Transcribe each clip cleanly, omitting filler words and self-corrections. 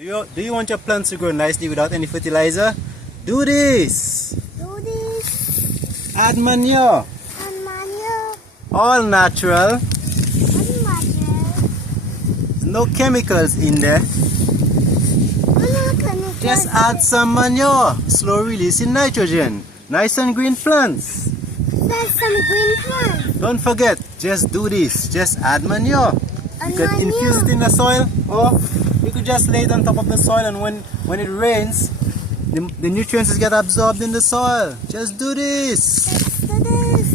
Do you want your plants to grow nicely without any fertilizer? Do this. Do this. Add manure. And manure. All natural. And manure. No chemicals in there. Just add some manure. Slow releasing nitrogen. Nice and green plants. There's some green plants. Don't forget, just do this. Just add manure. And You can infuse it in the soil, or you could just lay it on top of the soil, and when it rains, the nutrients get absorbed in the soil. Just do this. Let's do this.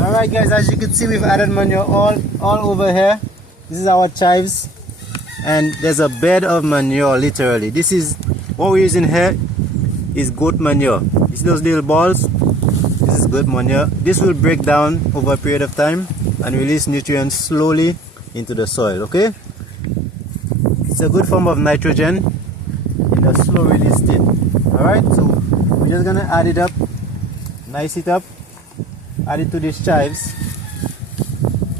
Alright guys, as you can see, we've added manure all over here. This is our chives, and there's a bed of manure, literally. This is what we're using here is goat manure. You see those little balls? This is goat manure. This will break down over a period of time and release nutrients slowly into the soil, okay? It's a good form of nitrogen in a slow release state. Alright, so we're just gonna add it up, nice it up, add it to these chives,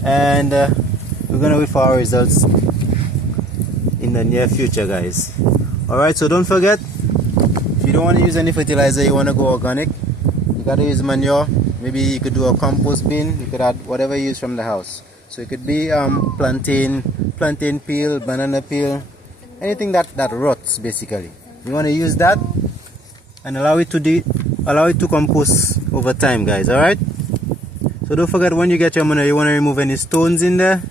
and we're gonna wait for our results in the near future, guys. Alright, so don't forget, if you don't want to use any fertilizer, you want to go organic, you gotta use manure. Maybe you could do a compost bin. You could add whatever you use from the house. So it could be plantain peel, banana peel, anything that rots basically. You want to use that and allow it to compost over time, guys. All right. So don't forget, when you get your manure, you want to remove any stones in there.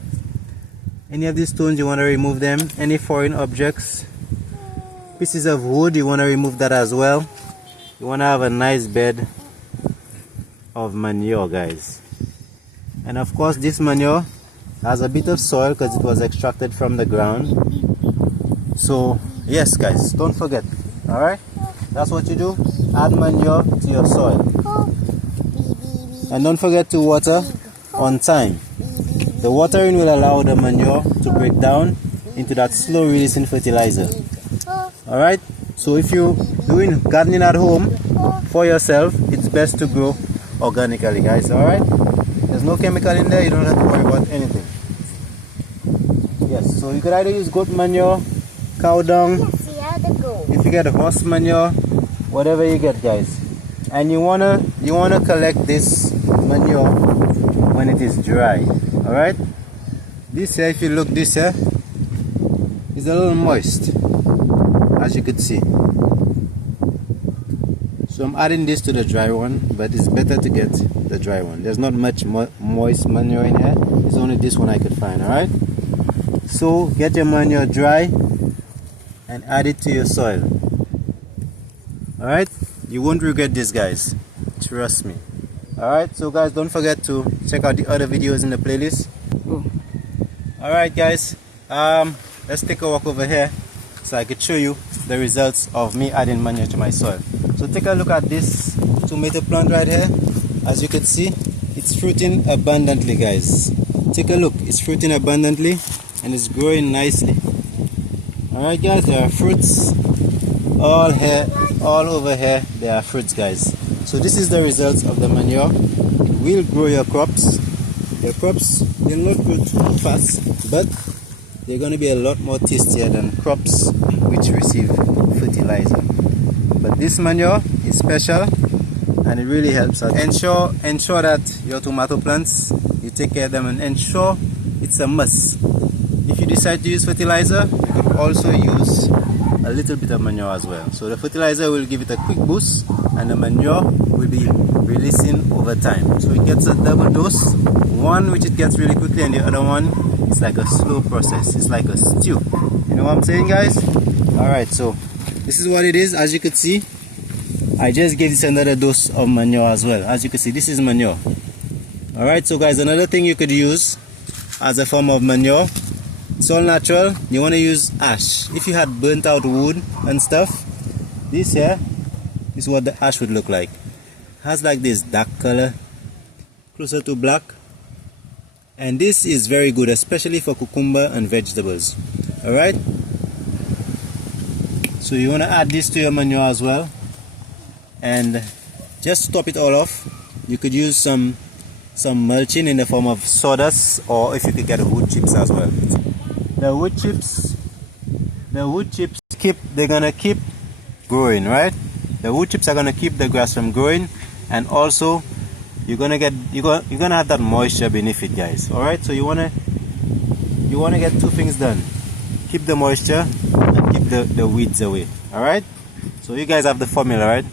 Any of these stones, you want to remove them. Any foreign objects, pieces of wood, you want to remove that as well. You want to have a nice bed of manure, guys. And of course, this manure has a bit of soil because it was extracted from the ground. So yes, guys, don't forget. All right, that's what you do. Add manure to your soil, and don't forget to water on time. The watering will allow the manure to break down into that slow releasing fertilizer. All right, so if you're doing gardening at home for yourself, it's best to grow organically, guys. All right, there's no chemical in there. You don't have to worry about anything. Yes, so you could either use goat manure, cow dung, if you get horse manure, whatever you get, guys. And you wanna collect this manure when it is dry. All right, this here, if you look, this here is a little moist, as you could see. So I'm adding this to the dry one, but it's better to get the dry one. There's not much moist manure in here. It's only this one I could find. All right, so get your manure dry and add it to your soil. All right, you won't regret this, guys, trust me. All right, so guys, don't forget to check out the other videos in the playlist. All right, guys, let's take a walk over here so I could show you the results of me adding manure to my soil. So take a look at this tomato plant right here. As you can see, it's fruiting abundantly, guys. Take a look, it's fruiting abundantly and it's growing nicely. Alright, guys, there are fruits all here, all over here. There are fruits, guys. So this is the results of the manure. It will grow your crops. Your crops will not grow too fast, but they're going to be a lot more tastier than crops which receive fertilizer. But this manure is special and it really helps out. Ensure that your tomato plants, you take care of them, and ensure it's a must. If you decide to use fertilizer, you could also use a little bit of manure as well. So the fertilizer will give it a quick boost and the manure will be releasing over time. So it gets a double dose, one which it gets really quickly and the other one is like a slow process. It's like a stew. You know what I'm saying, guys? Alright, so this is what it is. As you could see, I just gave this another dose of manure as well. As you can see, this is manure. Alright, so guys, another thing you could use as a form of manure, it's all natural. You want to use ash. If you had burnt out wood and stuff, this here is what the ash would look like. It has like this dark color, closer to black. And this is very good, especially for cucumber and vegetables. Alright, so you want to add this to your manure as well, and just top it all off. You could use some mulching in the form of sawdust, or if you could get wood chips as well. the wood chips they're gonna keep growing, right? The wood chips are gonna keep the grass from growing, and also you're gonna have that moisture beneath it, guys. All right, so you wanna get two things done: keep the moisture and keep the weeds away. All right, so you guys have the formula, right?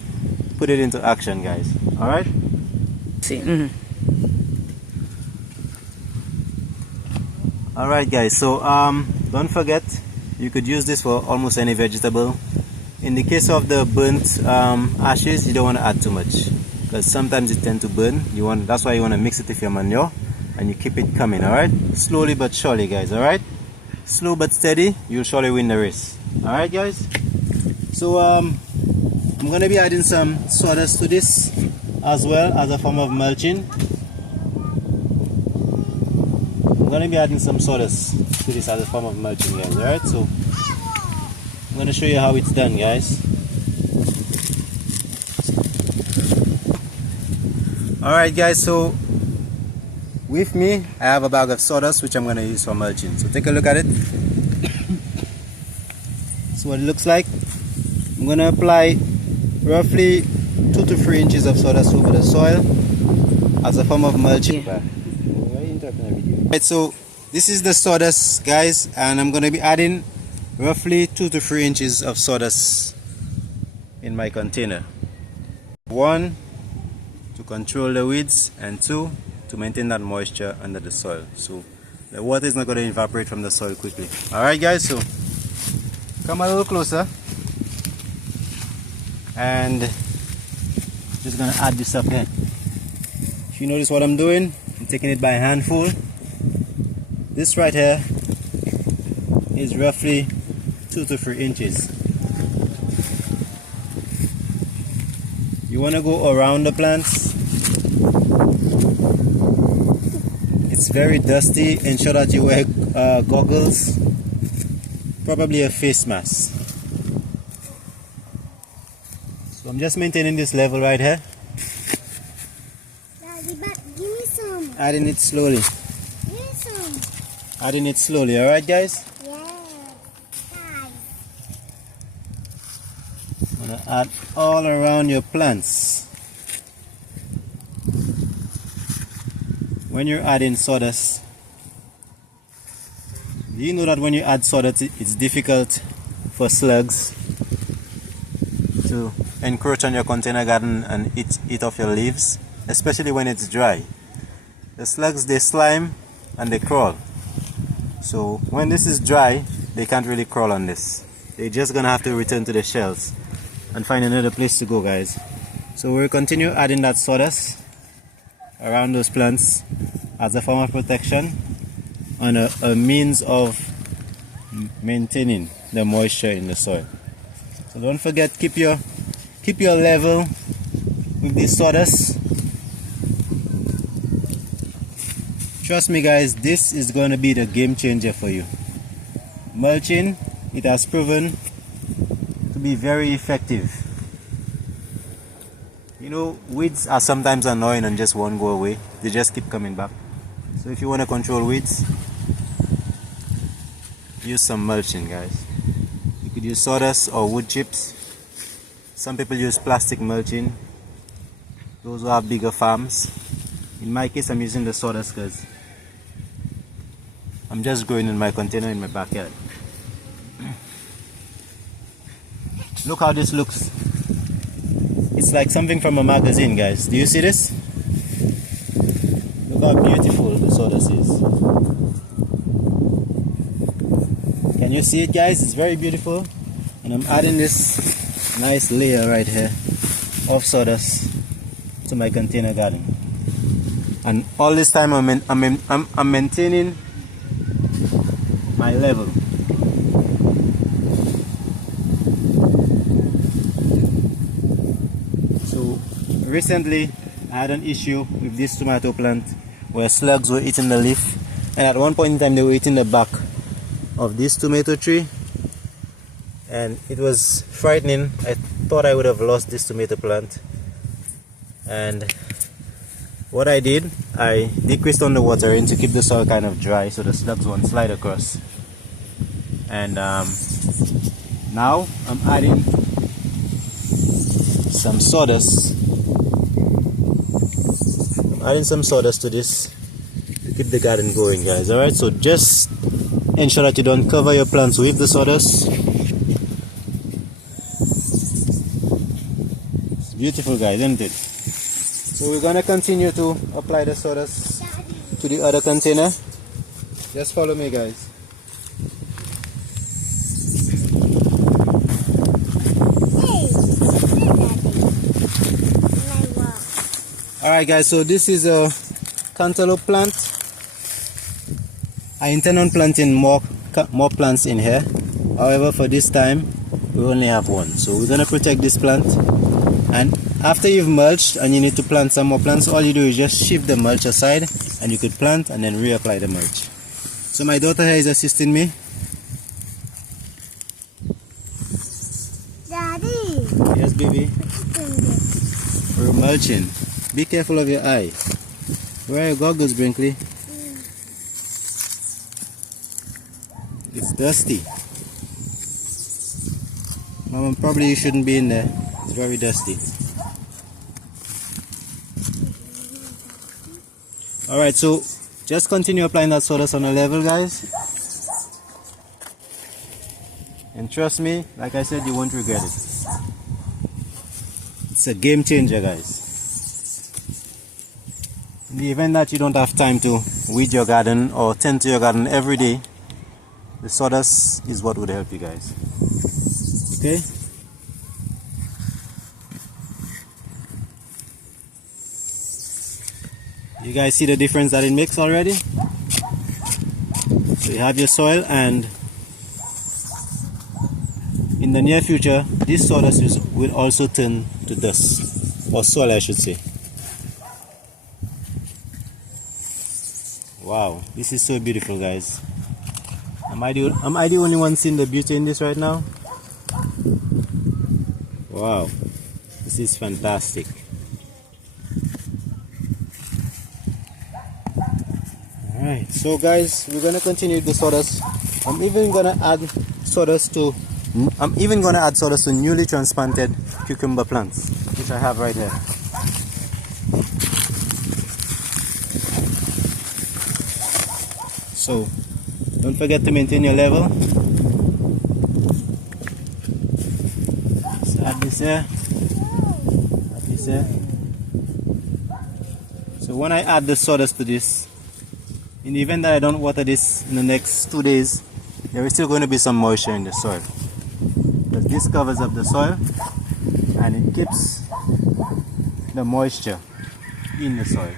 Put it into action, guys. All right. See. All right, guys. So don't forget, you could use this for almost any vegetable. In the case of the burnt ashes, you don't want to add too much because sometimes it tends to burn. That's why you want to mix it with your manure and you keep it coming. All right, slowly but surely, guys. All right, slow but steady, you'll surely win the race. All right, guys. So I'm gonna be adding some sawdust to this as well as a form of mulching. I'm gonna be adding some sawdust to this as a form of mulching, guys. All right, so I'm gonna show you how it's done, guys. All right, guys. So with me, I have a bag of sawdust which I'm gonna use for mulching. So take a look at it. So what it looks like. I'm gonna apply roughly 2 to 3 inches of sawdust over the soil as a form of mulching. Right, so this is the sawdust, guys, and I'm gonna be adding roughly 2 to 3 inches of sawdust in my container. 1, to control the weeds, and 2, to maintain that moisture under the soil, so the water is not going to evaporate from the soil quickly. Alright, guys, so come a little closer and just gonna add this up here. If you notice what I'm doing, I'm taking it by a handful. This right here is roughly 2 to 3 inches. You want to go around the plants. It's very dusty. Ensure that you wear goggles, probably a face mask. So I'm just maintaining this level right here. Daddy, but give me some. Adding it slowly. Give me some. Adding it slowly, alright, guys? Yeah. Dad. I'm gonna add all around your plants. When you're adding sawdust, do you know that when you add sawdust, it's difficult for slugs to encroach on your container garden and eat off your leaves, especially when it's dry? The slugs, they slime and they crawl. So when this is dry, they can't really crawl on this. They're just gonna have to return to the shells and find another place to go, guys. So we'll continue adding that sawdust around those plants as a form of protection and a means of maintaining the moisture in the soil. So don't forget, keep your level with this sawdust. Trust me, guys, this is going to be the game changer for you. Mulching, it has proven to be very effective. You know, weeds are sometimes annoying and just won't go away. They just keep coming back. So if you want to control weeds, use some mulching, guys. You could use sawdust or wood chips. Some people use plastic mulching, those who have bigger farms. In my case, I'm using the sawdust because I'm just growing in my container in my backyard. Look how this looks. It's like something from a magazine, guys. Do you see this? Look how beautiful the sawdust is. Can you see it, guys? It's very beautiful. And I'm adding this nice layer right here of sawdust to my container garden. And all this time I'm maintaining my level. So recently I had an issue with this tomato plant where slugs were eating the leaf, and at one point in time they were eating the bark of this tomato tree, and it was frightening. I thought I would have lost this tomato plant, and what I did, I decreased on the watering to keep the soil kind of dry so the slugs won't slide across. And now I'm adding some sawdust. I'm adding some sawdust to this to keep the garden going, guys. Alright, so just ensure that you don't cover your plants with the sawdust. It's beautiful, guys, isn't it? So we're gonna continue to apply the sawdust to the other container. Just follow me, guys. Alright, guys, so this is a cantaloupe plant. I intend on planting more plants in here. However, for this time we only have one, so we're gonna protect this plant. And after you've mulched and you need to plant some more plants, all you do is just shift the mulch aside and you could plant and then reapply the mulch. So my daughter here is assisting me. Daddy. Yes, baby. We're mulching. Be careful of your eye. Where are your goggles, Brinkley? It's dusty. Mama, probably you shouldn't be in there. It's very dusty. Alright, so just continue applying that sawdust on a level, guys. And trust me, like I said, you won't regret it. It's a game changer, guys. In the event that you don't have time to weed your garden or tend to your garden every day, the sawdust is what would help you guys. Okay? You guys see the difference that it makes already? So you have your soil, and in the near future this sawdust will also turn to dust, or soil I should say. Wow, this is so beautiful, guys. Am I the only one seeing the beauty in this right now? Wow, this is fantastic. Alright, so guys, we're gonna continue the sawdust. I'm even gonna add sawdust to newly transplanted cucumber plants, which I have right here. So don't forget to maintain your level. Just add this here. Add this here. So when I add the sawdust to this, in the event that I don't water this in the next 2 days, there is still going to be some moisture in the soil. But this covers up the soil and it keeps the moisture in the soil.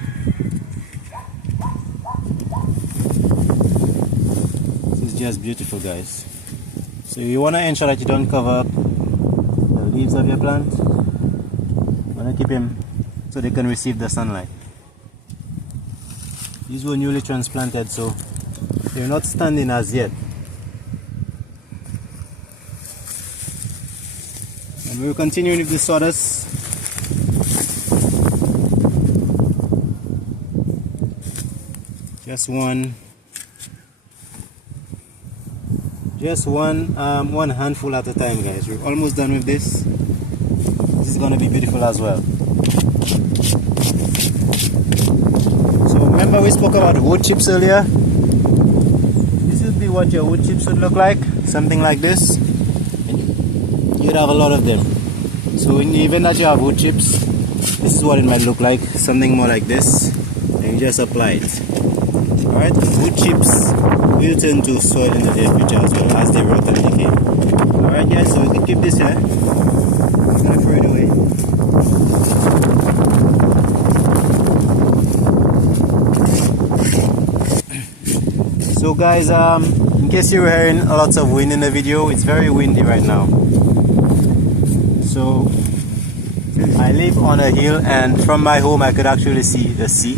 Just beautiful, guys. So you want to ensure that you don't cover up the leaves of your plant. You want to keep them so they can receive the sunlight. These were newly transplanted, so they're not standing as yet. And we'll continue with the sawdust. Just one handful at a time, guys. We're almost done with this. This is going to be beautiful as well. So remember we spoke about wood chips earlier? This would be what your wood chips would look like. Something like this. You'd have a lot of them. So in the event that you have wood chips, this is what it might look like. Something more like this. And you just apply it. Alright, wood chips will turn to soil in the near future as well as they rot and decay. Alright guys, so we can keep this here. I'm gonna throw it away. So guys, in case you were hearing lots of wind in the video, it's very windy right now. So I live on a hill, and from my home I could actually see the sea.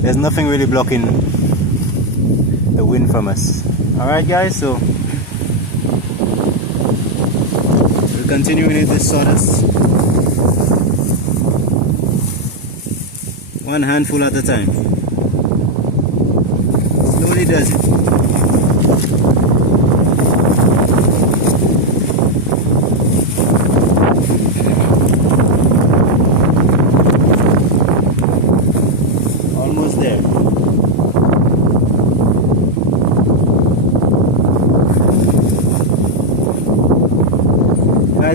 There's nothing really blocking the wind from us. Alright guys, so we'll continue with this sawdust. One handful at a time. Slowly does it.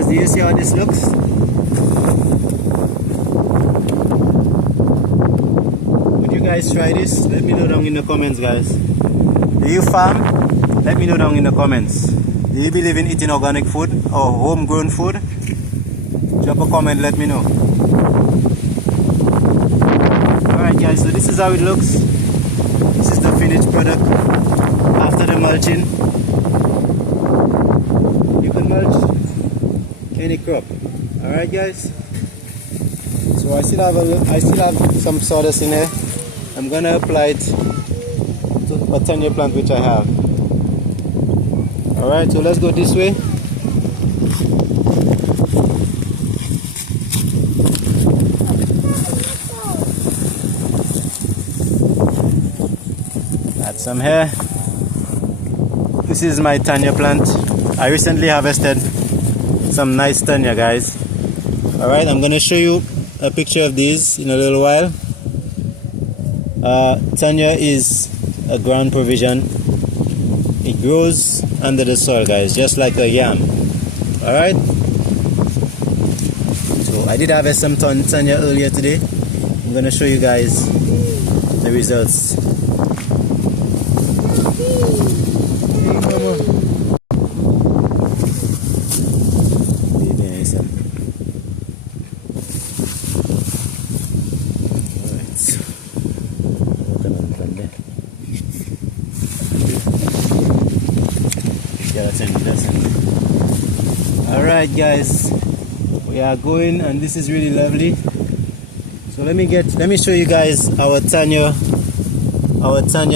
do you see how this looks? Would you guys try this? Let me know down in the comments, guys. Do you farm? Let me know down in the comments. Do you believe in eating organic food or homegrown food? Drop a comment, let me know. Alright guys, so this is how it looks. This is the finished product after the mulching. You can mulch any crop. Alright guys. So I still have some sawdust in there. I'm gonna apply it to a tanya plant which I have. Alright, so let's go this way. Add some here. This is my tanya plant. I recently harvested some nice tanya, guys. Alright, I'm gonna show you a picture of these in a little while. Tanya is a ground provision. It grows under the soil, guys, just like a yam. Alright, so I did harvest some tanya earlier today. I'm gonna show you guys the results. Hey mama, baby, nice. Alright, working on from there. Alright guys, we are going and this is really lovely. So let me show you guys our tanya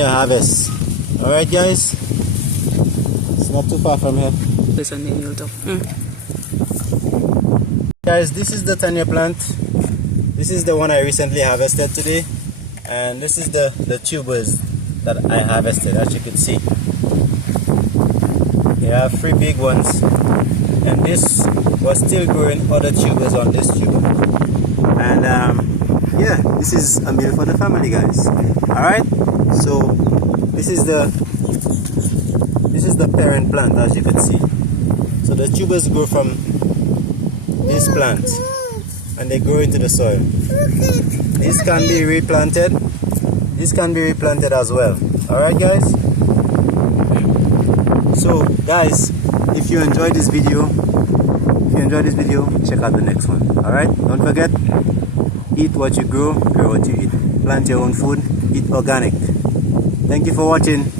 harvest. Alright guys, it's not too far from here. Guys, this is the tanya plant. This is the one I recently harvested today, and this is the tubers that I harvested, as you can see. There are 3 big ones, and this was still growing other tubers on this tuber. And yeah, this is a meal for the family, guys. Alright, so this is the parent plant, as you can see. So the tubers grow from this plant and they grow into the soil. This can be replanted. This can be replanted as well. Alright guys, so guys, if you enjoyed this video, check out the next one. Alright, don't forget, eat what you grow what you eat. Plant your own food, eat organic. Thank you for watching.